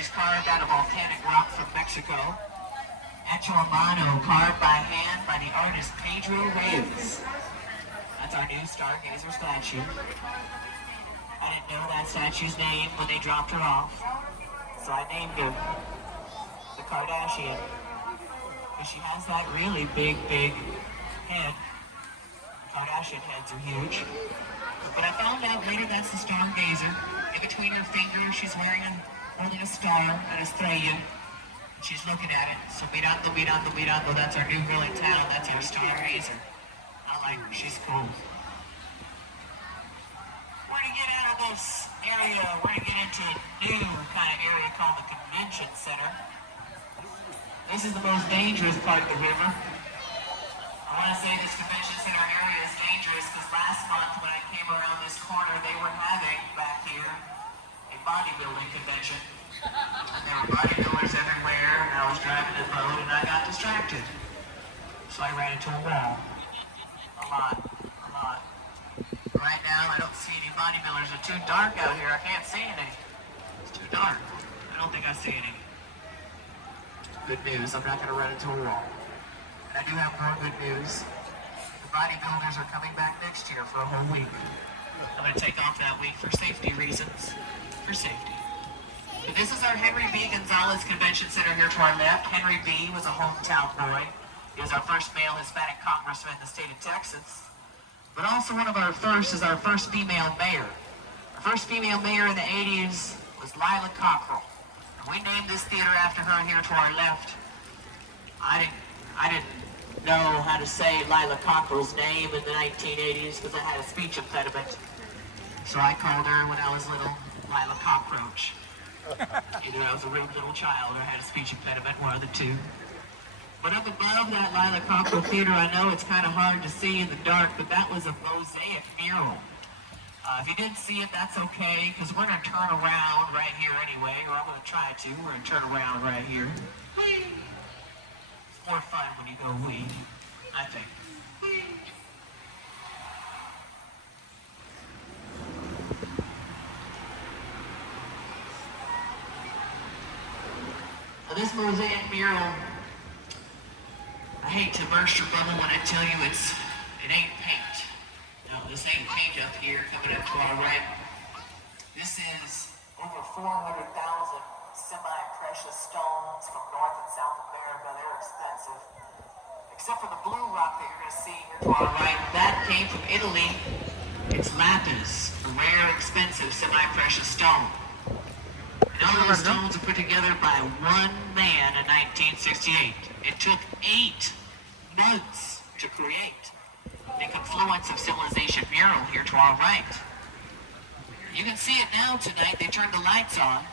She's carved out of volcanic rock from Mexico. Etchelmano, carved by hand by the artist Pedro Reyes. That's our new Stargazer statue. I didn't know that statue's name when they dropped her off, so I named her the Kardashian. Because she has that really big head. Kardashian heads are huge. But I found out later that's the Stargazer. In between her fingers, she's holding a star, an estrella. She's looking at it. So mirando, that's our new girl in town. That's our Stargazer. I like her. She's cool. We're going to get out of this area. We're going to get into a new kind of area called the Convention Center. This is the most dangerous part of the river. I want to say this Convention Center area is dangerous because last month when I came around this corner, they were having back here a bodybuilding convention. And there were bodybuilders everywhere, and I was driving the boat and I got distracted. So I ran into a wall. A lot. Right now I don't see any bodybuilders. It's too dark out here. I can't see any. It's too dark. I don't think I see any. Good news, I'm not going to run into a wall. And I do have more good news. The bodybuilders are coming back next year for a whole week. I'm going to take off that week for safety reasons. For safety. So this is our Henry B. Gonzalez Convention Center here to our left. Henry B. was a hometown boy. He was our first male Hispanic congressman in the state of Texas. But also one of our first is our first female mayor. Our first female mayor in the 80s was Lila Cockrell. And we named this theater after her here to our left. I didn't know how to say Lila Cockrell's name in the 1980s because I had a speech impediment. So I called her when I was little, Lila Cockroach. Either I was a real little child or I had a speech impediment, one of the two. But up above that Lila Cockrell Theater, I know it's kind of hard to see in the dark, but that was a mosaic mural. If you didn't see it, that's okay, because we're going to turn around right here anyway, or I'm going to try to. We're going to turn around right here. It's more fun when you go wee, I think. Now this mosaic mural, I hate to burst your bubble when I tell you it ain't paint. No, this ain't paint up here coming up to our right. This is over 400,000 semi-precious stones from North and South America. They're expensive. Except for the blue rock that you're going to see here to our right. That came from Italy. It's lapis, a rare, expensive semi-precious stone. And all those stones were put together by one man in 1968. It took 8 months to create the Confluence of Civilization mural here to our right. You can see it now tonight. They turned the lights on.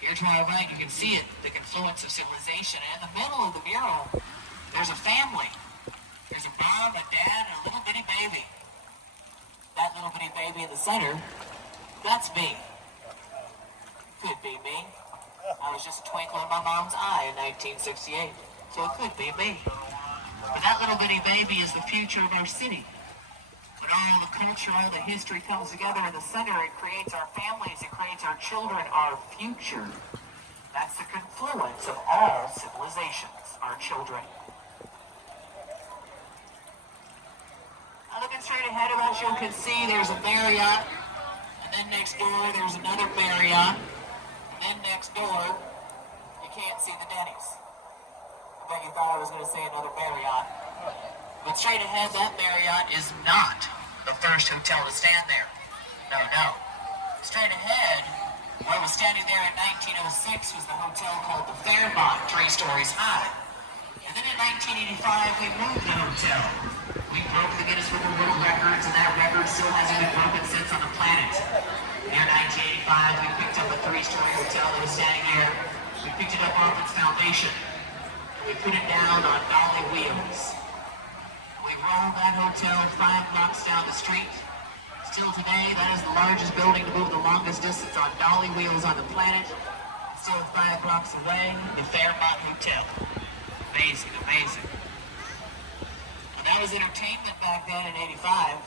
Here to our right, you can see it, the Confluence of Civilization. And in the middle of the mural, there's a family. There's a mom, a dad, and a little bitty baby. That little bitty baby in the center, that's me. Could be me. I was just a twinkle in my mom's eye in 1968. So it could be me. But that little bitty baby is the future of our city. When all the culture, all the history comes together in the center, it creates our families, it creates our children, our future. That's the confluence of all civilizations, our children. Now looking straight ahead of us, you can see there's a Marriott, and then next door there's another Marriott, and then next door you can't see the Denny's. I bet you thought I was going to say another Marriott. But straight ahead, that Marriott is not the first hotel to stand there. No. Straight ahead, where was standing there in 1906 was the hotel called the Fairmont, 3 stories high. And then in 1985, we moved the hotel. We broke the Guinness Book of World Records, and that record still hasn't been broken since on the planet. In 1985, we picked up a 3-story hotel that was standing there. We picked it up off its foundation. We put it down on dolly wheels. We rolled that hotel 5 blocks down the street. Still today, that is the largest building to move the longest distance on dolly wheels on the planet. Still 5 blocks away, the Fairmont Hotel. Amazing. And that was entertainment back then in 85.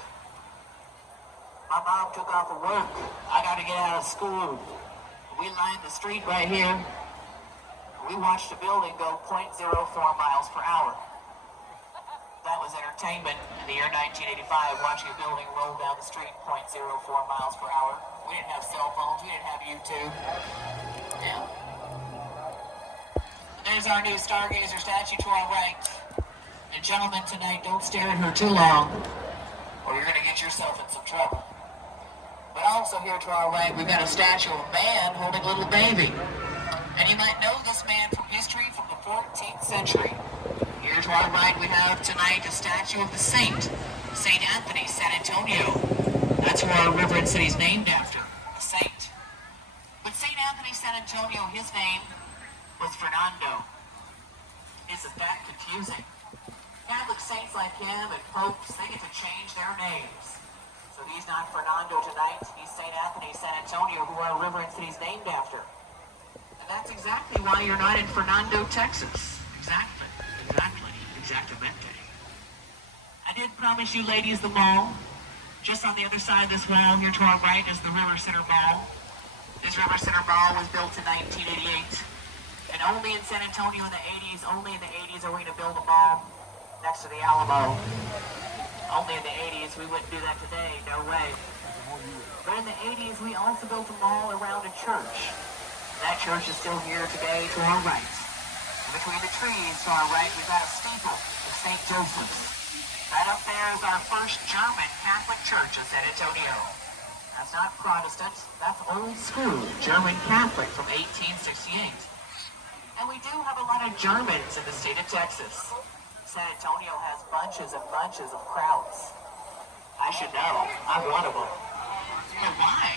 My mom took off of work. I got to get out of school. We lined the street right here. We watched a building go .04 miles per hour. That was entertainment in the year 1985, watching a building roll down the street .04 miles per hour. We didn't have cell phones. We didn't have YouTube. Yeah. There's our new Stargazer statue to our right. And gentlemen, tonight, don't stare at her too long, or you're going to get yourself in some trouble. But also here to our right, we've got a statue of a man holding a little baby. And you might know this man from history from the 14th century. Here to our right, we have tonight a statue of the saint, St. Anthony, San Antonio. That's where our reverend city's named after, the saint. But St. Anthony, San Antonio, his name was Fernando. Isn't that confusing? Catholic saints like him and popes, they get to change their names. So he's not Fernando tonight, he's St. Anthony, San Antonio, who our reverend city's named after. And that's exactly why you're not in Fernando, Texas. Exactamente. I did promise you ladies the mall. Just on the other side of this wall here to our right is the River Center Mall. This River Center Mall was built in 1988. And only in San Antonio in the 80s, are we going to build a mall next to the Alamo. Only in the 80s, we wouldn't do that today, no way. But in the 80s, we also built a mall around a church. That church is still here today to our right. Between the trees to our right, we've got a steeple of St. Joseph's. Right up there is our first German Catholic church in San Antonio. That's not Protestant, that's old school German Catholic from 1868. And we do have a lot of Germans in the state of Texas. San Antonio has bunches and bunches of crowds. I should know, I'm one of them. But why?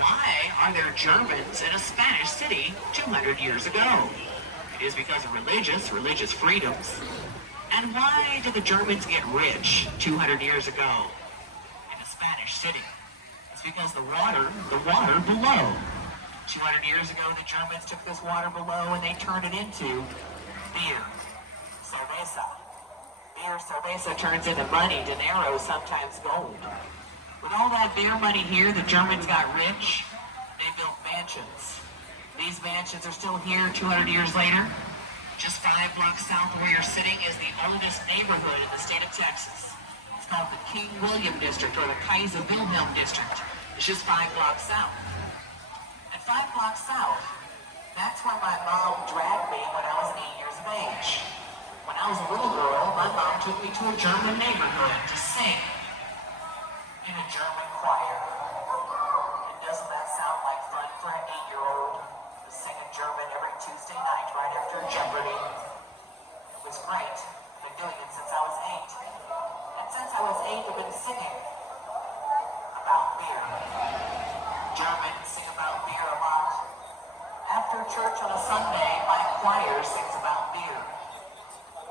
Why are there Germans in a Spanish city 200 years ago? It is because of religious freedoms. And why did the Germans get rich 200 years ago in a Spanish city? It's because the water below. 200 years ago, the Germans took this water below and they turned it into beer, cerveza. Beer, cerveza turns into money, dinero, sometimes gold. With all that beer money here, the Germans got rich. They built mansions. These mansions are still here 200 years later. Just 5 blocks south of where you're sitting is the oldest neighborhood in the state of Texas. It's called the King William District or the Kaiser Wilhelm District. It's just 5 blocks south. And 5 blocks south, that's where my mom dragged me when I was 8 years of age. When I was a little girl, my mom took me to a German neighborhood to sing in a German choir. And doesn't that sound like fun for an 8-year-old? Singing German every Tuesday night right after Jeopardy. It was great. I've been doing it since I was 8. And since I was 8, I've been singing about beer. Germans sing about beer a lot. After church on a Sunday, my choir sings about beer.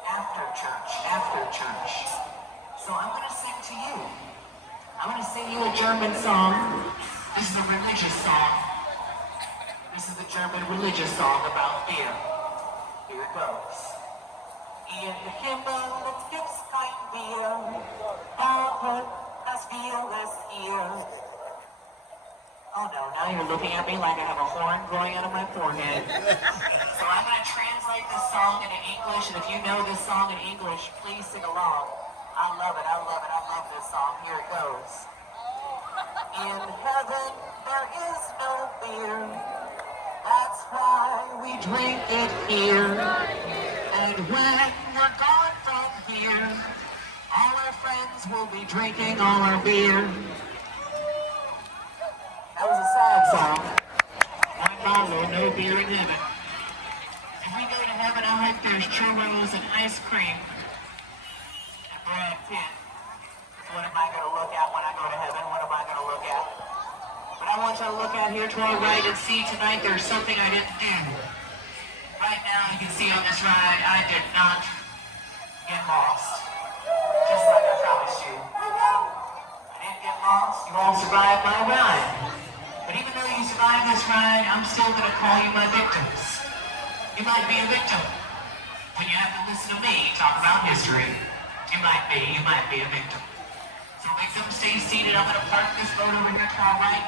After church. So I'm going to sing to you. I'm going to sing you a German song. This is a religious song. This is the German religious song about beer. Here it goes. In the Himmel gibt's kein Bier, aber das Bier ist hier. Oh no, now you're looking at me like I have a horn growing out of my forehead. So I'm going to translate this song into English, and if you know this song in English, please sing along. I love this song. Here it goes. In heaven there is no beer. That's why we drink it here. And when we're gone from here, all our friends will be drinking all our beer. That was a sad song. I follow no beer in heaven. If we go to heaven, I hope there's churros and ice cream. And Brad Pitt. What am I going to look at when I go to heaven? What am I going to look at? But I want you to look out here to our right and see tonight there's something I didn't do. Right now you can see on this ride I did not get lost. Just like I promised you. I didn't get lost. You all survived my ride. But even though you survived this ride, I'm still going to call you my victims. You might be a victim. When you have to listen to me talk about history, you might be a victim. So victims, stay seated. I'm going to park this boat over here to our right.